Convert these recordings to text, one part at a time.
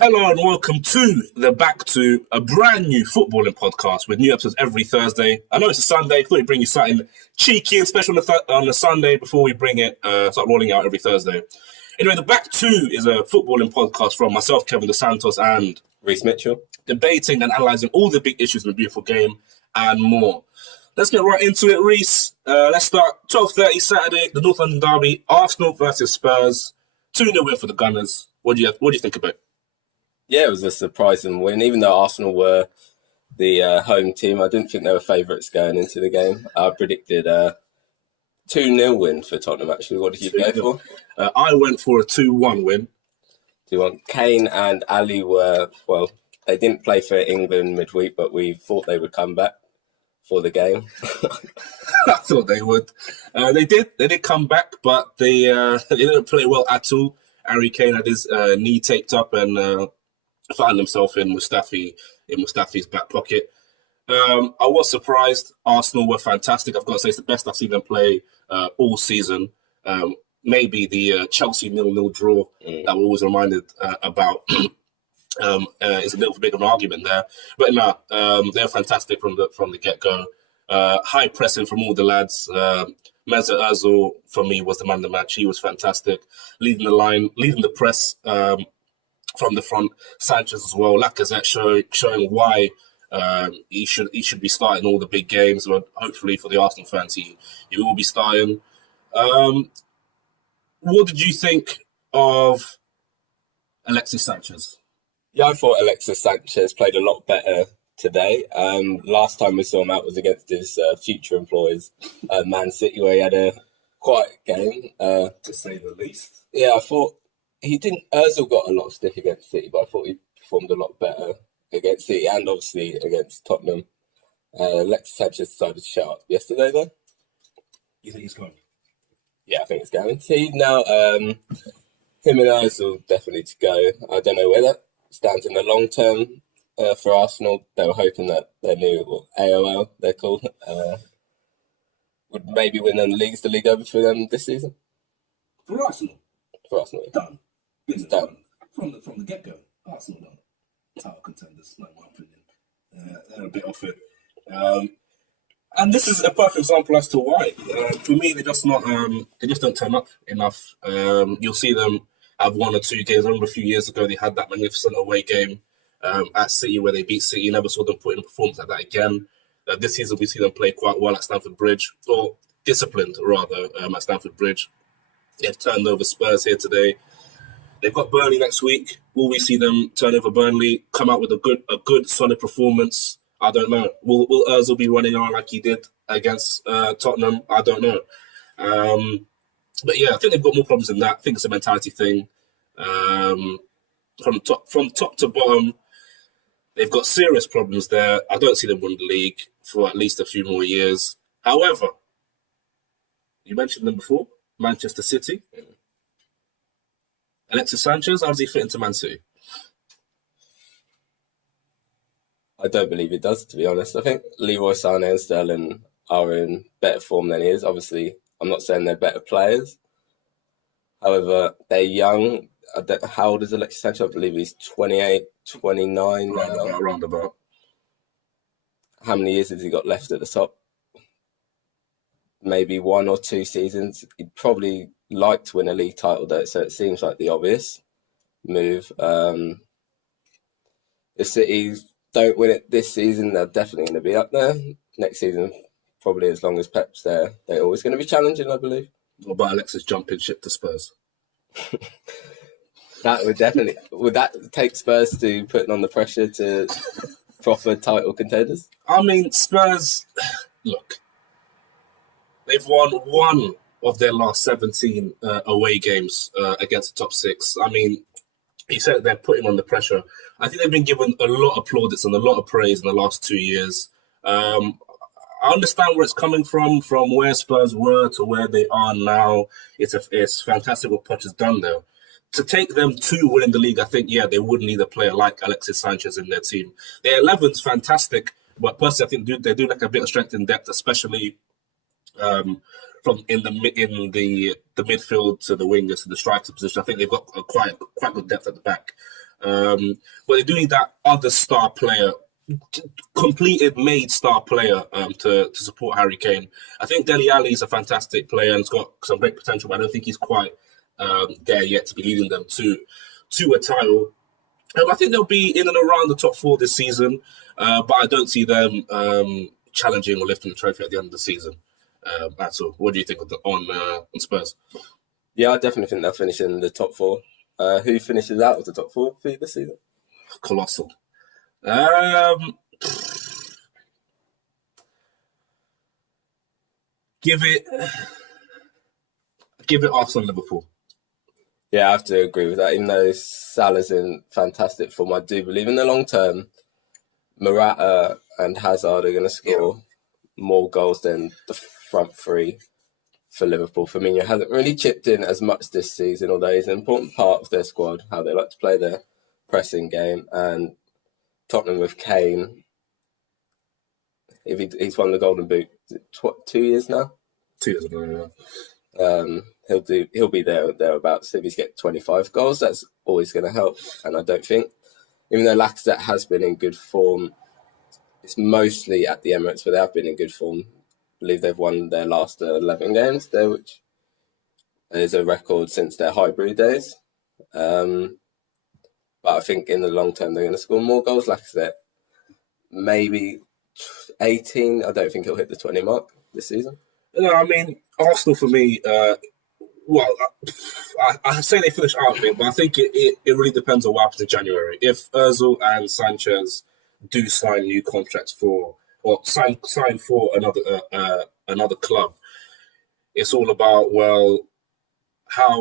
Hello and welcome to Back to a brand new footballing podcast with new episodes every Thursday. I know it's a Sunday, thought we'd bring you something cheeky and special on the Sunday before we bring it, start rolling out every Thursday. Anyway, the Back Two is a footballing podcast from myself, Kevin the Santos, and Reece, Michel. Debating and analysing all the big issues in the beautiful game and more. Let's get right into it, Reece. Let's start 12:30 Saturday, the North London derby, Arsenal versus Spurs. 2-0 win for the Gunners. What do you think about it? Yeah, it was a surprising win. Even though Arsenal were the home team, I didn't think they were favourites going into the game. I predicted a 2-0 win for Tottenham, actually. What did you go for? I went for a 2-1 win. 2-1. Kane and Ali they didn't play for England midweek, but we thought they would come back for the game. I thought they would. They did come back, but they didn't play well at all. Harry Kane had his knee taped up and found himself in Mustafi's back pocket. I was surprised. Arsenal were fantastic. I've got to say it's the best I've seen them play all season. Maybe the Chelsea 0-0 draw that we're always reminded about is a little bit of an argument there. But no, they're fantastic from the get-go. High pressing from all the lads. Mesut Ozil, for me, was the man of the match. He was fantastic. Leading the line, leading the press from the front. Sanchez as well. Lacazette showing why he should be starting all the big games. But hopefully for the Arsenal fans, he will be starting. What did you think of Alexis Sanchez? Yeah, I thought Alexis Sanchez played a lot better today. Last time we saw him out was against his future employers, Man City, where he had a quiet game. To say the least. Yeah, I thought Ozil got a lot of stick against City, but I thought he performed a lot better against City and obviously against Tottenham. Alexis Sanchez decided to shut up yesterday, though. You think he's gone? Yeah, I think it's guaranteed now. Him and Ozil definitely to go. I don't know where that stands in the long term for Arsenal. They were hoping that their new AOL, they're called, would maybe win the league over for them this season. For Arsenal? For Arsenal. Done. It's done. From the get-go. Arsenal done. Title contenders, not my opinion. They're a bit off it. And this is a perfect example as to why. For me, they just don't turn up enough. You'll see them have one or two games. I remember a few years ago they had that magnificent away game at City where they beat City. You never saw them put in a performance like that again. This season we see them play quite well at Stamford Bridge, or disciplined rather, at Stamford Bridge. They've turned over Spurs here today. They've got Burnley next week. Will we see them turn over Burnley, come out with a good solid performance? I don't know. Will Ozil be running on like he did against Tottenham? I don't know. But yeah, I think they've got more problems than that. I think it's a mentality thing. From top to bottom, they've got serious problems there. I don't see them win the league for at least a few more years. However, you mentioned them before, Manchester City. Alexis Sanchez, how does he fit into Man City? I don't believe it does, to be honest. I think Leroy Sané and Sterling are in better form than he is. Obviously, I'm not saying they're better players. However, they're young. How old is Alexis Sanchez? I believe he's 28, 29 now. Roundabout. How many years has he got left at the top? Maybe 1 or 2 seasons. He'd probably like to win a league title, though, so it seems like the obvious move. If City don't win it this season, they're definitely going to be up there. Next season, probably as long as Pep's there, they're always going to be challenging, I believe. What about Alexis jumping ship to Spurs? That would definitely... Would that take Spurs to putting on the pressure to proper title contenders? I mean, Spurs... Look, they've won one of their last 17 away games against the top 6. I mean, he said they're putting on the pressure. I think they've been given a lot of plaudits and a lot of praise in the last 2 years. I understand where it's coming from where Spurs were to where they are now. It's fantastic what Poch has done there. To take them to winning the league, I think, yeah, they would need a player like Alexis Sanchez in their team. Their 11's fantastic, but personally, I think they do like a bit of strength in depth, especially from in the midfield to the wingers to the striker position. I think they've got quite good depth at the back. But they do need that other star player, made star player to support Harry Kane. I think Dele Alli is a fantastic player and has got some great potential, but I don't think he's quite there yet to be leading them to a title. I think they'll be in and around the top 4 this season, but I don't see them challenging or lifting the trophy at the end of the season at all. What do you think on Spurs? Yeah, I definitely think they'll finish in the top 4. Who finishes out of the top 4 for you this season? Colossal. Give it Arsenal, Liverpool. Yeah, I have to agree with that. Even though Salah's in fantastic form, I do believe in the long term, Morata and Hazard are going to score more goals than the front 3 for Liverpool. Firmino hasn't really chipped in as much this season, although he's an important part of their squad, how they like to play their pressing game. And Tottenham with Kane, if he's won the Golden Boot, 2 years now? 2 years ago, yeah. He'll be thereabouts. If he's get 25 goals, that's always going to help. And I don't think, even though Lacazette has been in good form, it's mostly at the Emirates where they have been in good form. I believe they've won their last 11 games there, which is a record since their Highbury days. But I think in the long term they're going to score more goals. Lacazette, maybe 18. I don't think he'll hit the 20 mark this season. No, I mean, Arsenal for me, I say they finish out of it, but I think it really depends on what happens in January. If Ozil and Sanchez do sign new contracts sign for another club, it's all about, well,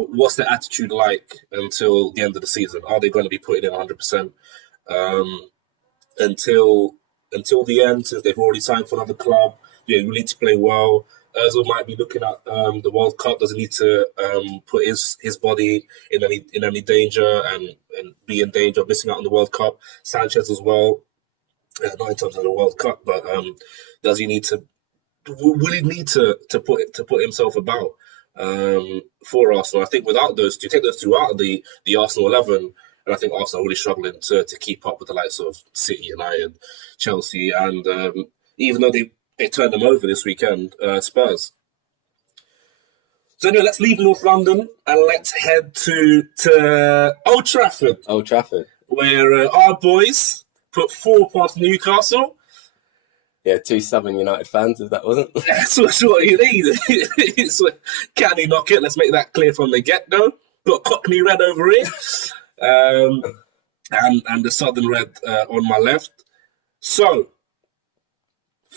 what's their attitude like until the end of the season? Are they going to be putting in 100% until the end, since they've already signed for another club? Yeah, you need to play well. Ozil might be looking at the World Cup. Doesn't need to put his body in any danger and be in danger of missing out on the World Cup. Sanchez as well, not in terms of the World Cup, but does he need to? Will he need to put himself about for Arsenal? I think without those two, take those two out of the Arsenal 11, and I think Arsenal are really struggling to keep up with the likes of City, United, Chelsea, and even though they turned them over this weekend, Spurs. So anyway, let's leave North London and let's head to Old Trafford. Old Trafford. Where our boys put 4 past Newcastle. Yeah, 2 Southern United fans, if that wasn't. That's what you need. Can he knock it? Let's make that clear from the get-go. Got Cockney Red over here. And the Southern Red on my left. So,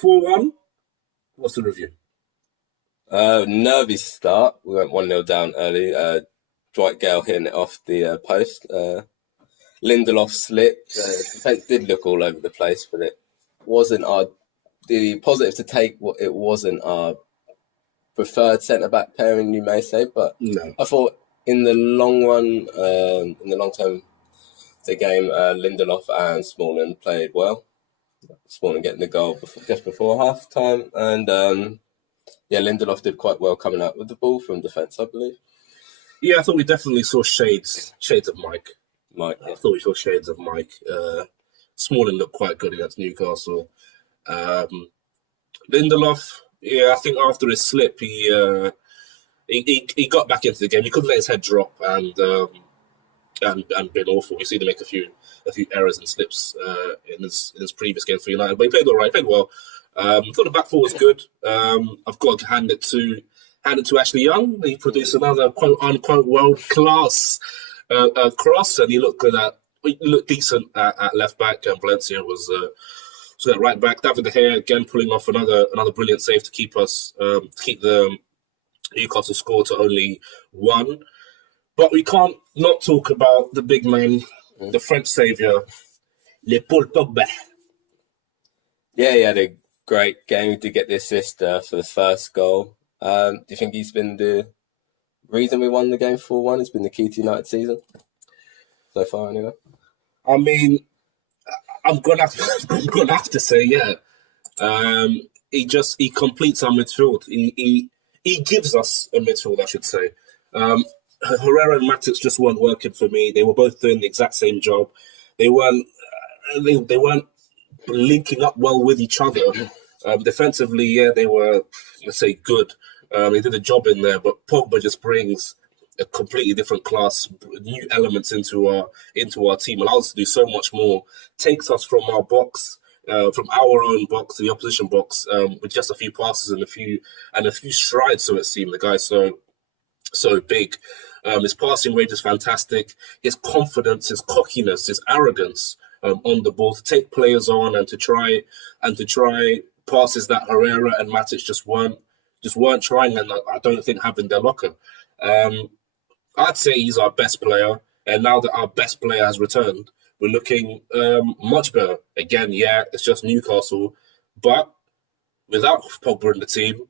4-1. What's the review? Nervy start. We went 1-0 down early. Dwight Gale hitting it off the post. Lindelof slipped. Defence did look all over the place, but it wasn't the positive to take. It wasn't our preferred centre-back pairing, you may say, but no. I thought in the long run, in the long term, the game, Lindelof and Smalling played well. Smalling getting the goal just before half time, and Lindelof did quite well coming out with the ball from defence, I believe. Yeah, I thought we definitely saw shades of Mike. Yeah. I thought we saw shades of Mike. Smalling looked quite good against Newcastle. Lindelof, I think after his slip, he got back into the game. He couldn't let his head drop and been awful. We see him make a few errors and slips in his previous game for United, but he played all right, played well. I thought the back four was good. I've got to hand it to Ashley Young. He produced another quote unquote world class cross, and he looked decent at left back. And Valencia was at right back. David De Gea again pulling off another brilliant save to keep the Newcastle score to only 1. But we can't not talk about the big man, the French saviour, Paul Pogba. Yeah, he had a great game. He did get the assist for the first goal. Do you think he's been the reason we won the game 4-1? He's been the key to United season so far, anyway. I mean, I'm gonna have to say, yeah. He completes our midfield. He gives us a midfield, I should say. Herrera and Matic just weren't working for me. They were both doing the exact same job. They weren't. They weren't linking up well with each other. Defensively, yeah, they were, let's say, good. They did a job in there, but Pogba just brings a completely different class, new elements into our team, allows us to do so much more. Takes us from our box, from our own box to the opposition box, with just a few passes and a few strides. So it seemed the guy's so big. His passing range is fantastic. His confidence, his cockiness, his arrogance on the ball to take players on and to try passes that Herrera and Matic just weren't trying, and I don't think have in their locker. I'd say he's our best player, and now that our best player has returned, we're looking much better. Again, yeah, it's just Newcastle, but without Pogba in the team,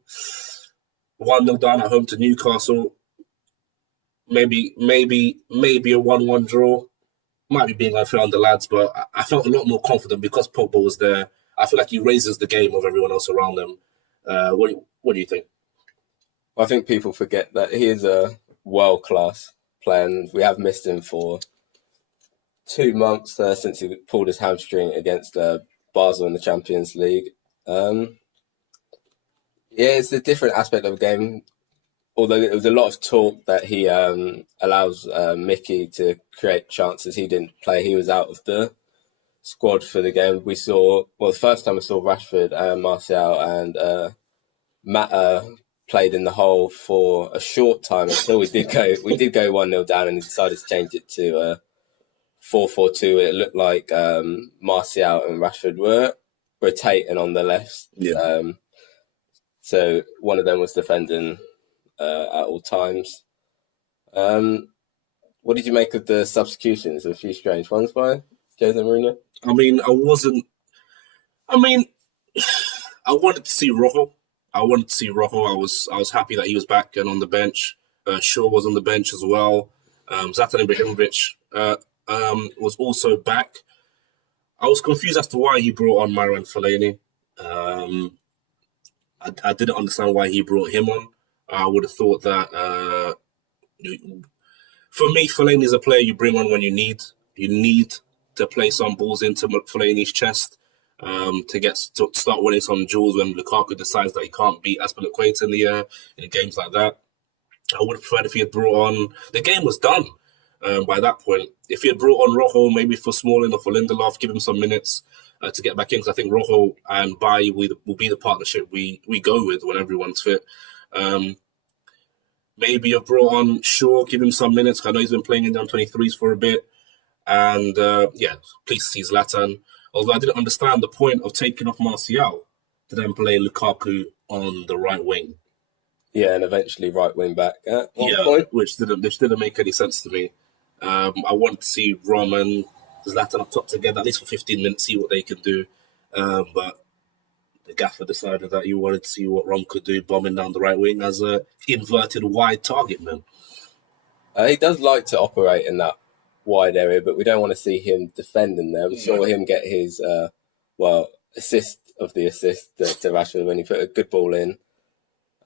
1-0 down at home to Newcastle. Maybe a 1-1 draw. Might be being unfair on the lads, but I felt a lot more confident because Pogba was there. I feel like he raises the game of everyone else around them. What do you think? I think people forget that he is a world-class player, and we have missed him for 2 months since he pulled his hamstring against Basel in the Champions League. Yeah, it's a different aspect of the game. Although there was a lot of talk that he allows Mickey to create chances, he didn't play. He was out of the squad for the game. We saw, the first time we saw Rashford and Martial and Matt played in the hole for a short time until we did go 1-0 down, and he decided to change it to 4-4-2. It looked like Martial and Rashford were rotating on the left. Yeah. So one of them was defending at all times. What did you make of the substitutions? A few strange ones by Jose Mourinho. I wanted to see Rojo. I was happy that he was back and on the bench. Shaw was on the bench as well. Zlatan Ibrahimovic was also back. I was confused as to why he brought on Myron Fellaini. I didn't understand why he brought him on. I would have thought that for me, Fellaini is a player you bring on when you need. You need to play some balls into Fellaini's chest to start winning some duels when Lukaku decides that he can't beat Aspilicueta in games like that. I would have preferred if he had brought on. The game was done by that point. If he had brought on Rojo, maybe for Smalling or for Lindelof, give him some minutes to get back in. Because I think Rojo and Bailly will be the partnership we go with when everyone's fit. Maybe have brought on Shaw, give him some minutes. I know he's been playing in the under-23s for a bit. And please see Zlatan. Although I didn't understand the point of taking off Martial to then play Lukaku on the right wing. Yeah, and eventually right wing back at one point. Which didn't make any sense to me. I want to see Rom and Zlatan up top together, at least for 15 minutes, see what they can do. But the gaffer decided that he wanted to see what Rom could do, bombing down the right wing as a inverted wide target man. He does like to operate in that wide area, but we don't want to see him defending there. We saw him get his assist of the assist to Rashford when he put a good ball in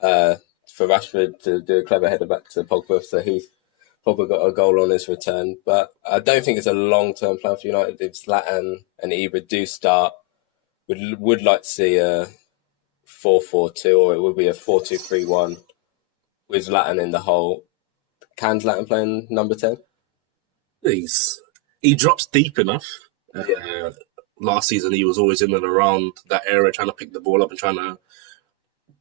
for Rashford to do a clever header back to Pogba. So he's Pogba got a goal on his return. But I don't think it's a long-term plan for United. If Zlatan and Ibra do start, would like to see a 4-4-2, or it would be a 4-2-3-1 with Zlatan in the hole. Can Zlatan play in number 10? He drops deep enough. Last season, he was always in and around that area, trying to pick the ball up and trying to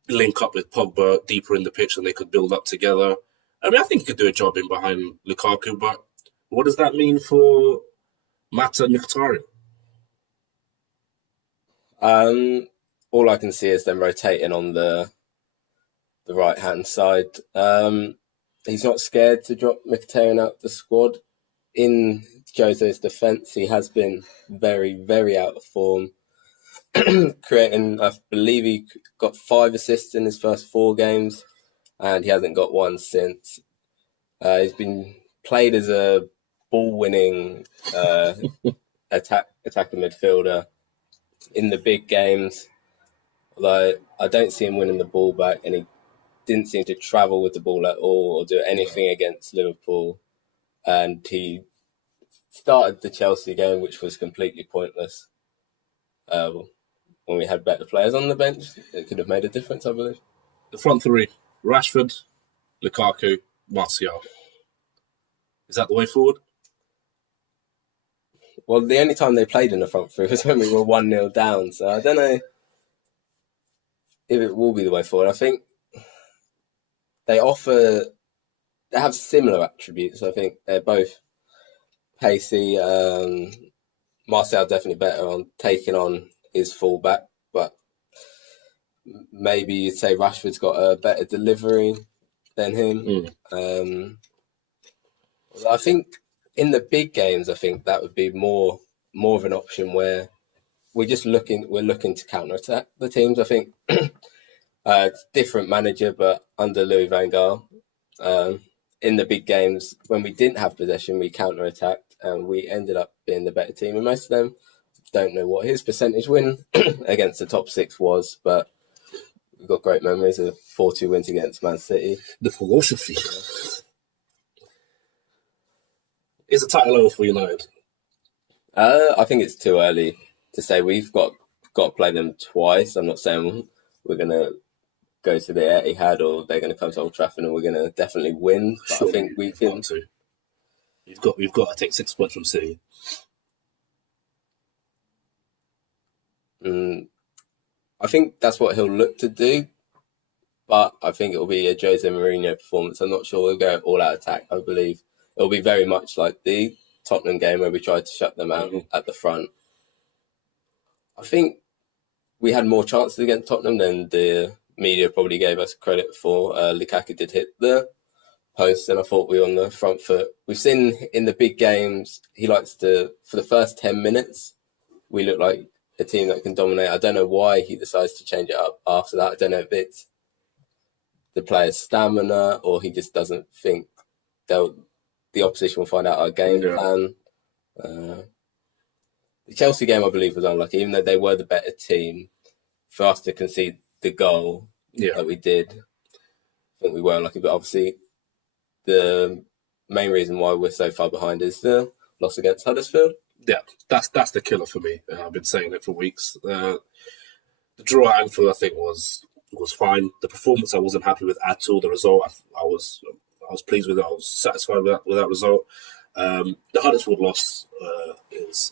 link up with Pogba deeper in the pitch, and they could build up together. I mean, I think he could do a job in behind Lukaku, but what does that mean for Mata and Mkhitaryan? All I can see is them rotating on the right-hand side. He's not scared to drop Mkhitaryan out the squad. In Jose's defence, he has been very, very out of form. Creating, I believe he got 5 assists in his first 4 games, and he hasn't got one since. He's been played as a ball-winning attacking midfielder in the big games. Although I don't see him winning the ball back, and he didn't seem to travel with the ball at all or do anything against Liverpool. And he started the Chelsea game, which was completely pointless. When we had better players on the bench, it could have made a difference, I believe. The front three, Rashford, Lukaku, Martial. Is that the way forward? Well, the only time they played in the front three was when we were 1-0 down. So I don't know if it will be the way forward. I think they have similar attributes. I think they're both pacey. Martial definitely better on taking on his fullback, but maybe you'd say Rashford's got a better delivery than him. I think in the big games, I think that would be more of an option where we're looking to counter-attack the teams. I think it's different manager, but under Louis van Gaal, in the big games, when we didn't have possession, we counter-attacked and we ended up being the better team. And most of them, don't know what his percentage win against the top six was, but we've got great memories of 4-2 wins against Man City. The philosophy. It's a title over for United. I think it's too early to say. We've got to play them twice. I'm not saying we're going to go to the Etihad or they're going to come to Old Trafford and we're going to definitely win. But sure, I think we can. We've got to take 6 points from City. I think that's what he'll look to do, but I think it'll be a Jose Mourinho performance. I'm not sure we'll go all out attack. I believe it'll be very much like the Tottenham game where we tried to shut them out at the front. I think we had more chances against Tottenham than the media probably gave us credit for. Lukaku did hit the post, and I thought we were on the front foot. We've seen in the big games, he likes to, for the first 10 minutes, we look like a team that can dominate. I don't know why he decides to change it up after that. I don't know if it's the player's stamina or he just doesn't think the opposition will find out our game plan. The Chelsea game, I believe, was unlucky, even though they were the better team. For us to concede the goal that we did, I think we were unlucky. But obviously, the main reason why we're so far behind is the loss against Huddersfield. Yeah, that's the killer for me. I've been saying it for weeks. The draw at Anfield, I think, was fine. The performance, I wasn't happy with at all. The result, I was pleased with it. I was satisfied with that result. The Huddersfield loss is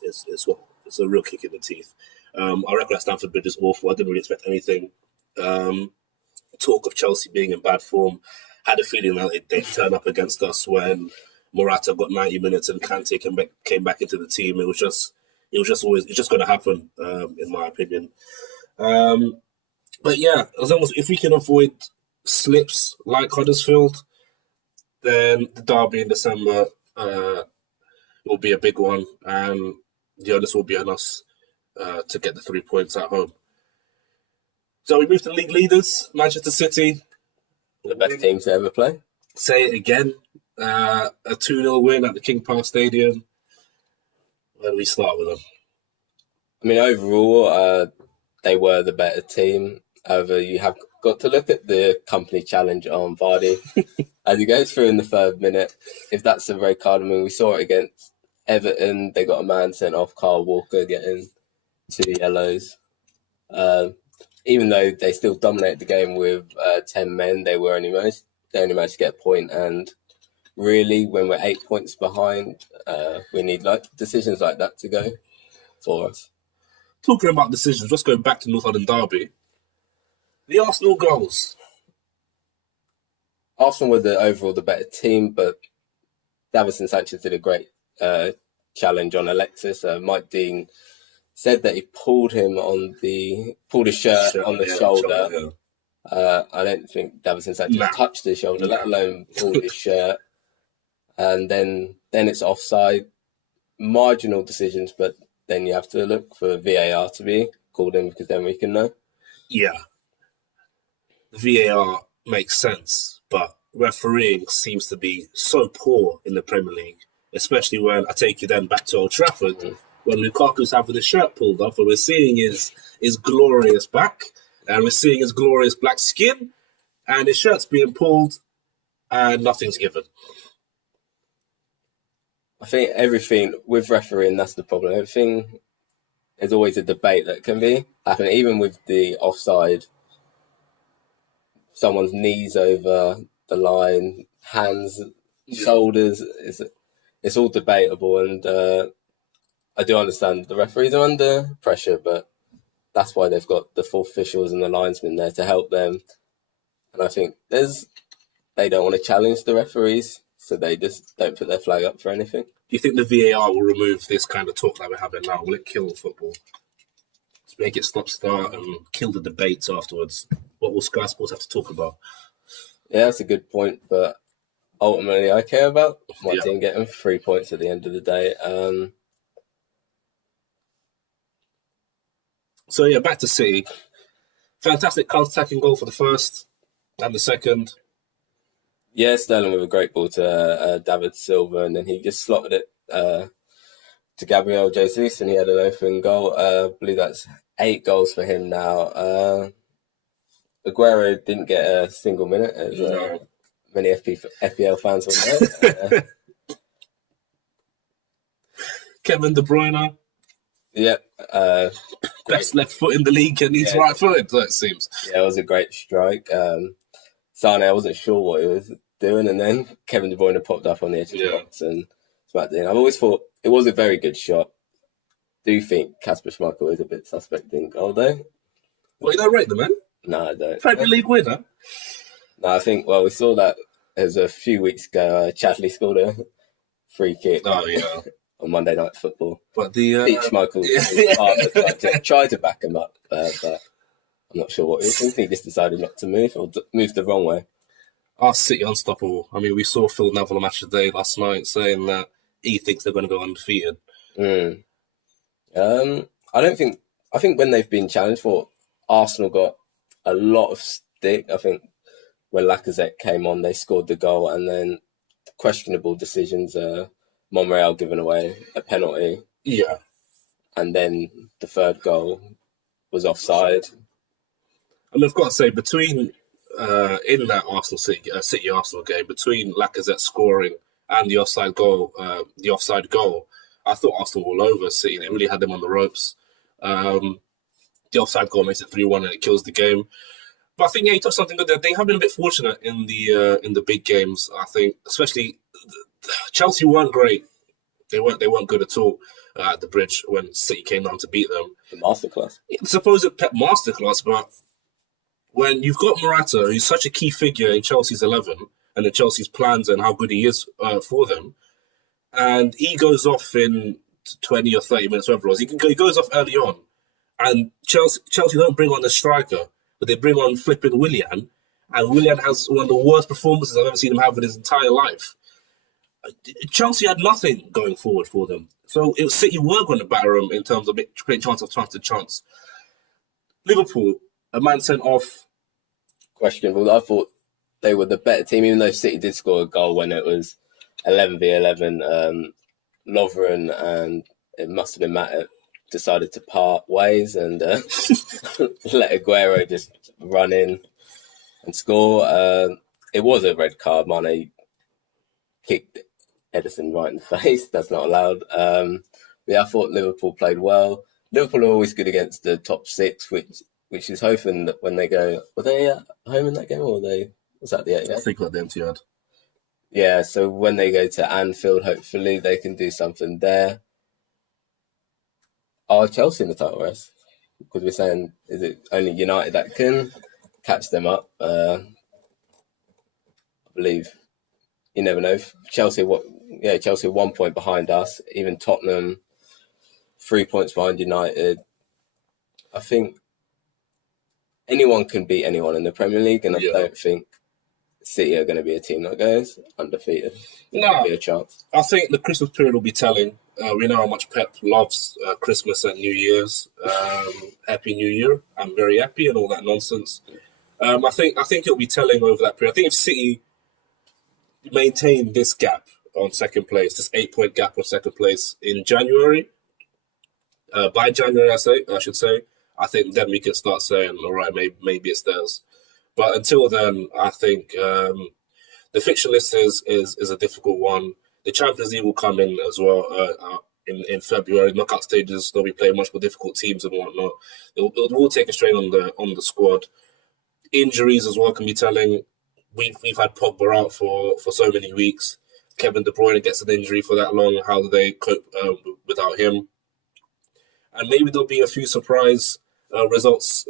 a real kick in the teeth. I reckon that Stamford Bridge is awful. I didn't really expect anything. Talk of Chelsea being in bad form. Had a feeling that they'd turn up against us when Morata got 90 minutes and Kante came back into the team. It was just going to happen, in my opinion. But yeah, as long as if we can avoid slips like Huddersfield, then the derby in December will be a big one, and the onus will be on us to get the 3 points at home. So we move to league leaders, Manchester City. The best team to ever play. Say it again. A 2-0 win at the King Power Stadium. Where do we start with them? I mean, overall, they were the better team. However, you have got to look at the company challenge on Vardy. As he goes through in the 3rd minute, if that's a red card, I mean, we saw it against Everton. They got a man sent off, Kyle Walker, getting 2 yellows. Even though they still dominated the game with 10 men, they only managed to get a point. And really, when we're 8 points behind, we need decisions like that to go for us. Talking about decisions, just going back to North London Derby, the Arsenal goals. Arsenal were overall the better team, but Davinson Sanchez did a great challenge on Alexis. Mike Dean said that he pulled his shirt on the shoulder. I don't think Davinson Sanchez touched his shoulder, let alone pulled his shirt. And then it's offside. Marginal decisions, but then you have to look for VAR to be called in because then we can know. Yeah. VAR makes sense, but refereeing seems to be so poor in the Premier League, especially when I take you then back to Old Trafford, when Lukaku's having his shirt pulled off and we're seeing his glorious back and we're seeing his glorious black skin. and his shirt's being pulled, and nothing's given. I think everything with refereeing, that's the problem. Everything, there's always a debate that can be happening, even with the offside. Someone's knees over the line, hands, shoulders, it's all debatable. And I do understand the referees are under pressure, but that's why they've got the fourth officials and the linesmen there to help them. And I think they don't want to challenge the referees, so they just don't put their flag up for anything. Do you think the VAR will remove this kind of talk that we're having now? Will it kill football? Just make it stop-start and kill the debates afterwards? What will Sky Sports have to talk about? Yeah, that's a good point, but ultimately I care about my team getting 3 points at the end of the day. So, yeah, back to City. Fantastic counter-attacking goal for the first and the second. Yeah, Sterling with a great ball to David Silva, and then he just slotted it to Gabriel Jesus, and he had an open goal. I believe that's 8 goals for him now. Aguero didn't get a single minute, as many FPL fans will know. Kevin De Bruyne. Yeah. Best left foot in the league, and he's right-footed, so it seems. Yeah, it was a great strike. Sane, I wasn't sure what he was doing, and then Kevin De Bruyne popped up on the edge of the box and smacked it in. I've always thought it was a very good shot. Do you think Kasper Schmeichel is a bit suspect in goal, though? Well, you don't rate the man? No, I don't. Premier League winner? No, I think, we saw that as a few weeks ago. Chadley scored a free kick. Oh, yeah. On Monday Night Football. But the Pete Schmeichel tried to back him up, but I'm not sure what he was thinking. He just decided not to move or move the wrong way. Our City unstoppable. I mean, we saw Phil Neville on Match of the Day last night saying that he thinks they're going to go undefeated. I think when they've been challenged for, Arsenal got a lot of stick. I think when Lacazette came on, they scored the goal, and then questionable decisions. Monreal giving away a penalty. Yeah. And then the third goal was offside. And I've got to say, between in that City Arsenal game, between Lacazette scoring and the offside goal, I thought Arsenal were all over City. They really had them on the ropes. The offside goal makes it 3-1 and it kills the game. But I think you touched something good there. They have been a bit fortunate in the big games. I think, especially Chelsea weren't great. They weren't good at all at the Bridge when City came down to beat them. The masterclass. Supposed Pep masterclass, but when you've got Morata, who's such a key figure in Chelsea's 11 and in Chelsea's plans and how good he is for them, and he goes off in 20 or 30 minutes, whatever it was, he goes off early on, and Chelsea don't bring on the striker, but they bring on flipping Willian, and Willian has one of the worst performances I've ever seen him have in his entire life. Chelsea had nothing going forward for them. So it was City were going to batter them in terms of creating chance to chance. Liverpool, a man sent off. Questionable. I thought they were the better team, even though City did score a goal when it was 11v11. Lovren and it must have been Matt decided to part ways and let Aguero just run in and score. It was a red card. Mane kicked Edison right in the face. That's not allowed. I thought Liverpool played well. Liverpool are always good against the top 6, which is hoping that when they go, were they at home in that game or was that the 8? I think at the Etihad. Yeah, so when they go to Anfield, hopefully they can do something there. Are Chelsea in the title race? Because we're saying, is it only United that can catch them up? I believe, you never know. Chelsea 1 point behind us. Even Tottenham, 3 points behind United. I think anyone can beat anyone in the Premier League, and I don't think City are going to be a team that goes undefeated. No, be a chance. I think the Christmas period will be telling. We know how much Pep loves Christmas and New Year's. Happy New Year! I'm very happy and all that nonsense. I think it'll be telling over that period. I think if City maintain this gap on second place, this 8-point gap on second place in January, by January I should say, I think then we can start saying, all right, maybe it's theirs. But until then, I think the fixture list is a difficult one. The Champions League will come in as well in February. Knockout stages, they'll be playing much more difficult teams and whatnot. It will take a strain on the squad. Injuries as well can be telling. We've had Pogba out for so many weeks. Kevin De Bruyne gets an injury for that long. How do they cope without him? And maybe there'll be a few surprise results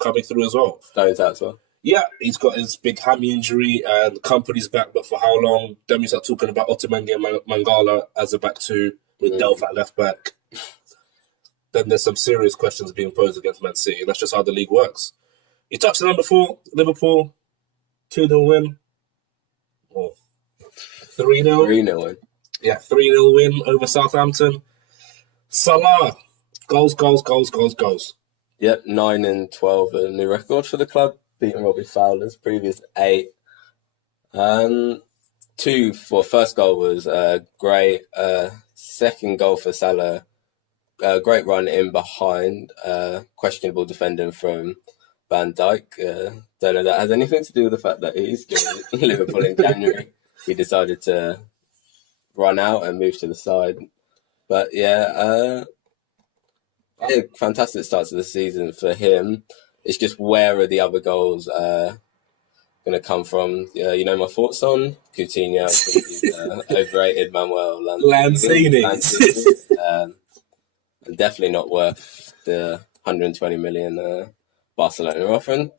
coming through as well. Stones out as well. Yeah, he's got his big hammy injury and the company's back, but for how long? Then we start talking about Otamendi and Mangala as a back two with Delph at left back. Then there's some serious questions being posed against Man City. That's just how the league works. You touched on before, Liverpool, 2-0 win. Or 3-0? 3-0 win. Yeah, 3-0 win over Southampton. Salah, goals. Yep, 9 and 12, a new record for the club. Beating Robbie Fowler's previous 8. First goal was great. Second goal for Salah, great run in behind. Questionable defending from Van Dijk. Don't know if that has anything to do with the fact that he's joined Liverpool in January. He decided to run out and move to the side. But fantastic start to the season for him. It's just where are the other goals going to come from? My thoughts on Coutinho. I think he's overrated. Manuel Lanzini. And definitely not worth the 120 million Barcelona are offering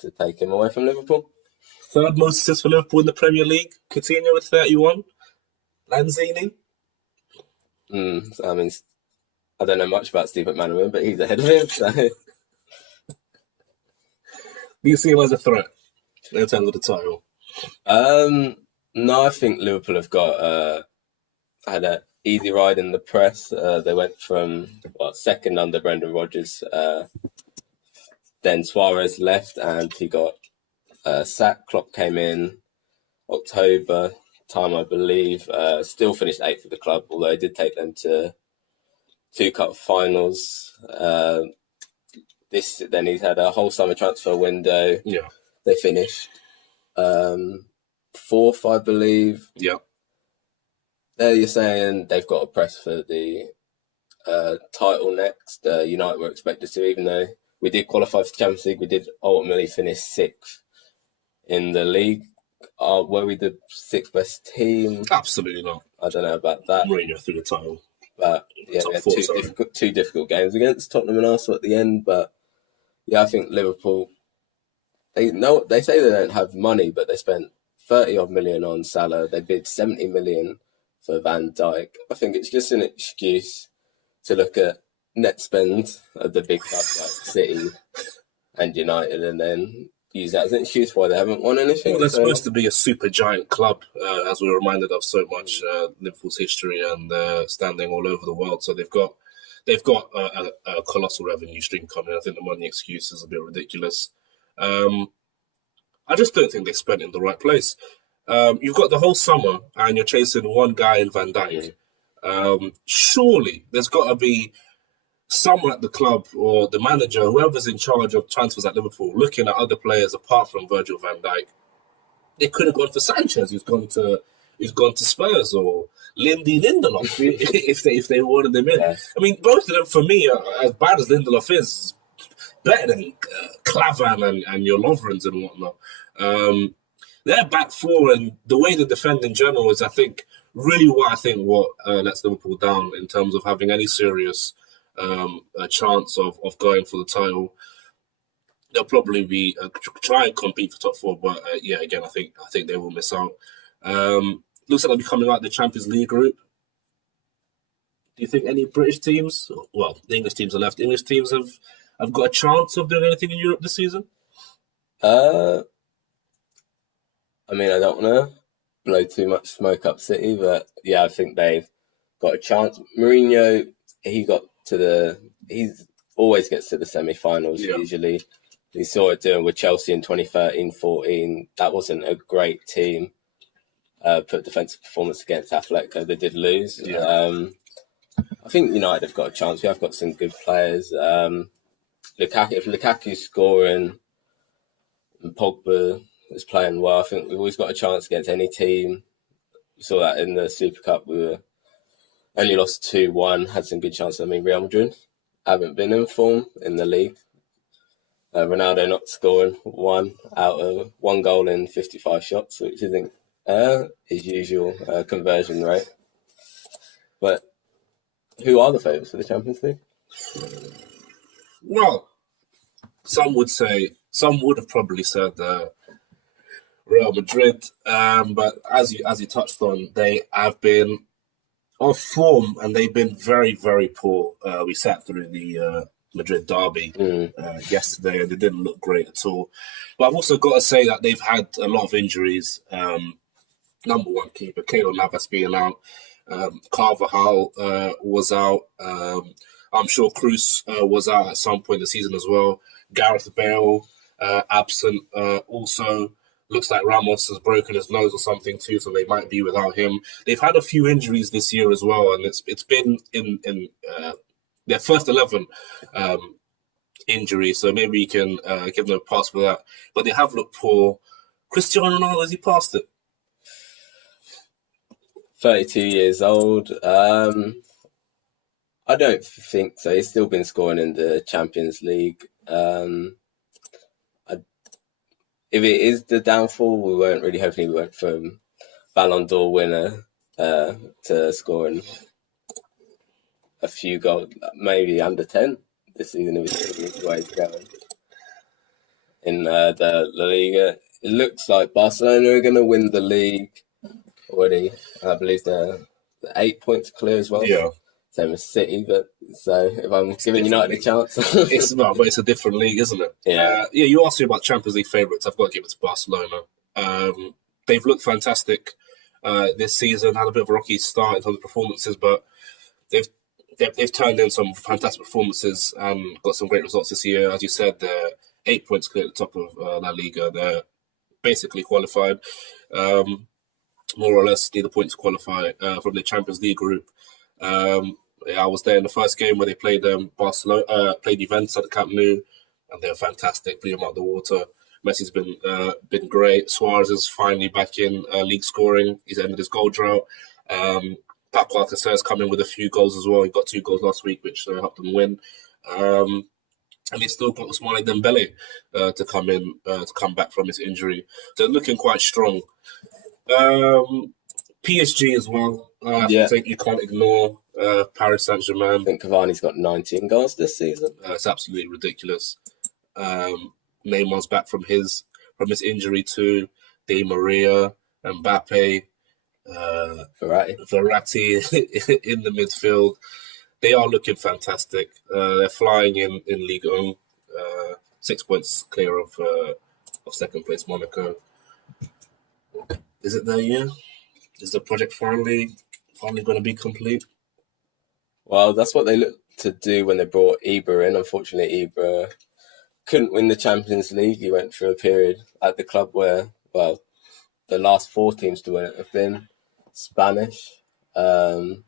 to take him away from Liverpool. Third most assists for Liverpool in the Premier League. Coutinho with 31. Lanzini. I mean, I don't know much about Steve McManaman, but he's ahead of him. So. Do you see him as a threat in terms of the title? No, I think Liverpool have got had an easy ride in the press. They went from second under Brendan Rodgers. Then Suarez left and he got sacked. Klopp came in October time, I believe. Still finished 8th for the club, although he did take them to 2 cup finals. Then he's had a whole summer transfer window. Yeah. They finished 4th, I believe. Yeah. There you're saying they've got a press for the title next. United were expected to, even though we did qualify for the Champions League, we did ultimately finish 6th in the league. Were we the 6th best team? Absolutely not. I don't know about that. Mourinho through the title. But we had two difficult games against Tottenham and Arsenal at the end. But I think Liverpool, they say they don't have money, but they spent 30 odd million on Salah. They bid 70 million for Van Dijk. I think it's just an excuse to look at net spend of the big clubs like City and United and then use that as an excuse why they haven't won anything. Well, they're supposed to be a super giant club, as we're reminded of so much Liverpool's history and standing all over the world. So they've got a colossal revenue stream coming. I think the money excuse is a bit ridiculous. I just don't think they spent it in the right place. You've got the whole summer and you're chasing one guy in Van Dijk. Surely there's got to be someone at the club or the manager, whoever's in charge of transfers at Liverpool, looking at other players apart from Virgil van Dijk. They could have gone for Sanchez, who's gone to Spurs, or Lindelof if they wanted them in. Yeah. I mean, both of them for me, as bad as Lindelof is better than Klavan and your Lovrens and whatnot. Their back four and the way they defend in general is, I think, really what lets Liverpool down in terms of having any serious a chance of going for the title. They'll probably be try and compete for top 4, but again, I think they will miss out. Looks like they'll be coming out of the Champions League group. Do you think any British teams, well, the English teams are left, English teams have got a chance of doing anything in Europe this season? I mean, I don't want to blow too much smoke up City, but I think they've got a chance. Mourinho, he always gets to the semi-finals usually. We saw it doing with Chelsea in 2013-14. That wasn't a great team. Put defensive performance against Atletico. They did lose. Yeah. I think United have got a chance. We have got some good players. If Lukaku's scoring, And Pogba is playing well. I think we've always got a chance against any team. We saw that in the Super Cup. We were only lost 2-1, had some good chances. I mean, Real Madrid haven't been in form in the league. Ronaldo not scoring one goal in 55 shots, which isn't his usual conversion rate. But who are the favourites for the Champions League? Well, some would have probably said Real Madrid, but as you touched on, they have been off form and they've been very, very poor. We sat through the Madrid derby yesterday and they didn't look great at all. But I've also got to say that they've had a lot of injuries. Number one keeper, Keylor Navas being out. Carvajal was out. I'm sure Cruz was out at some point in the season as well. Gareth Bale absent. Also, looks like Ramos has broken his nose or something too, so they might be without him. They've had a few injuries this year as well, and it's been in their first 11 injuries, so maybe you can give them a pass for that. But they have looked poor. Cristiano Ronaldo, has he passed it? 32 years old. I don't think so. He's still been scoring in the Champions League. If it is the downfall, we weren't really hoping he went from Ballon d'Or winner to scoring a few goals, maybe under 10 this season if it's the way it's going. In the La Liga, it looks like Barcelona are going to win the league already. I believe they're 8 points clear as well. Yeah. Same as City, but so if I'm giving United a chance, but it's a different league, isn't it? Yeah. You asked me about Champions League favourites. I've got to give it to Barcelona. They've looked fantastic this season. Had a bit of a rocky start in terms of performances, but they've turned in some fantastic performances and got some great results this year. As you said, they're 8 points clear at the top of La Liga. They're basically qualified. More or less need a point to qualify from the Champions League group. I was there in the first game where they played Barcelona, played Juventus at the Camp Nou, and they were fantastic. Blew them out the water. Messi's been great. Suarez is finally back in league scoring. He's ended his goal drought. Paco Alcacer has come in with a few goals as well. He got 2 goals last week, which helped them win. And they still got Ousmane Dembele to come back from his injury. So looking quite strong. PSG as well. I think you can't ignore Paris Saint-Germain. I think Cavani's got 19 goals this season. It's absolutely ridiculous. Neymar's back from his injury too. Di Maria, Mbappe, Verratti in the midfield. They are looking fantastic. They're flying in Ligue 1. 6 points clear of second place Monaco. Is it their year? Is the project finally going to be complete? Well, that's what they looked to do when they brought Ibra in. Unfortunately, Ibra couldn't win the Champions League. He went through a period at the club where, well, the last 4 teams to win it have been Spanish. Real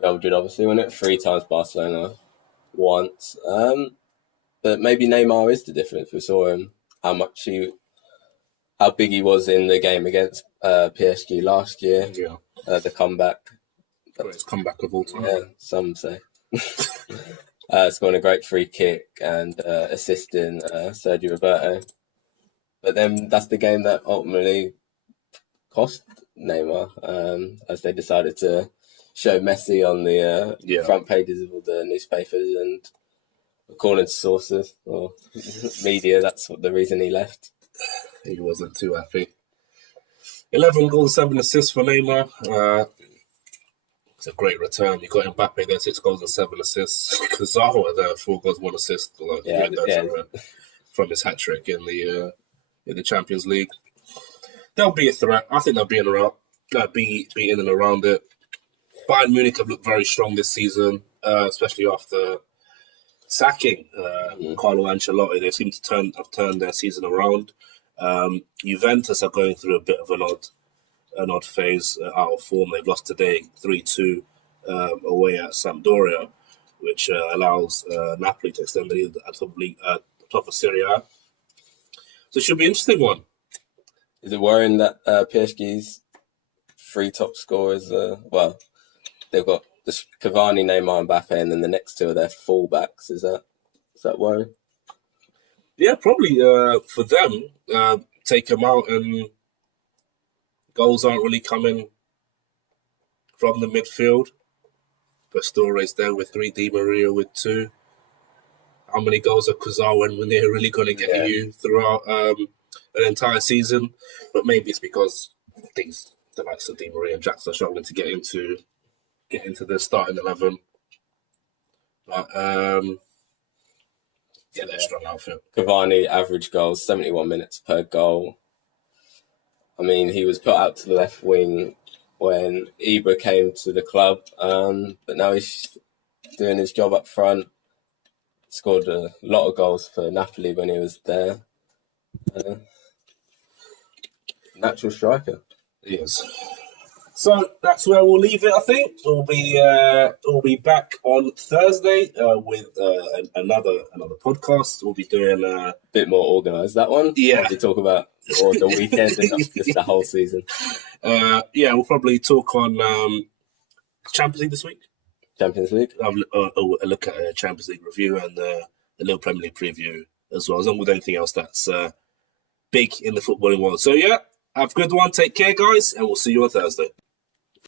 Madrid obviously won it 3 times, Barcelona once. But maybe Neymar is the difference. We saw him, how big he was in the game against PSG last year. Yeah. The comeback. Greatest comeback of all time. Yeah, some say. Scoring a great free kick and assisting Sergio Roberto. But then that's the game that ultimately cost Neymar, as they decided to show Messi on the front pages of all the newspapers, and according to sources or media, that's the reason he left. He wasn't too happy. 11 goals, 7 assists for Neymar. It's a great return. You got Mbappe there, 6 goals and 7 assists. Zaha there, 4 goals, 1 assist. From his hat trick in the Champions League. They'll be a threat. I think they'll be in and around it. Bayern Munich have looked very strong this season, especially after sacking Carlo Ancelotti. They seem to have turned their season around. Juventus are going through a bit of an odd phase out of form. They've lost today 3-2 away at Sampdoria, which allows Napoli to extend the lead at top of Serie A. So it should be an interesting one. Is it worrying that PSG's 3 top scorers, they've got the Cavani, Neymar and Mbappe, and then the next 2 are their fullbacks. Is that worrying? Yeah, probably for them, take them out and goals aren't really coming from the midfield. Pastore's there with 3, Di Maria with 2. How many goals are Kurzawa and Munir really going to get you throughout an entire season? But maybe it's because the likes of Di Maria and Jackson are struggling to get into the starting 11. But they're a strong outfit. Cavani, average goals, 71 minutes per goal. I mean, he was put out to the left wing when Ibra came to the club, but now he's doing his job up front. Scored a lot of goals for Napoli when he was there. Natural striker. He is. So that's where we'll leave it. I think we'll be back on Thursday with another podcast. We'll be doing a bit more organised. That one, to talk about or the weekend and not just the whole season. We'll probably talk on Champions League this week. Champions League. I'll a look at a Champions League review and a little Premier League preview as well, along with anything else that's big in the footballing world. So have a good one. Take care, guys, and we'll see you on Thursday.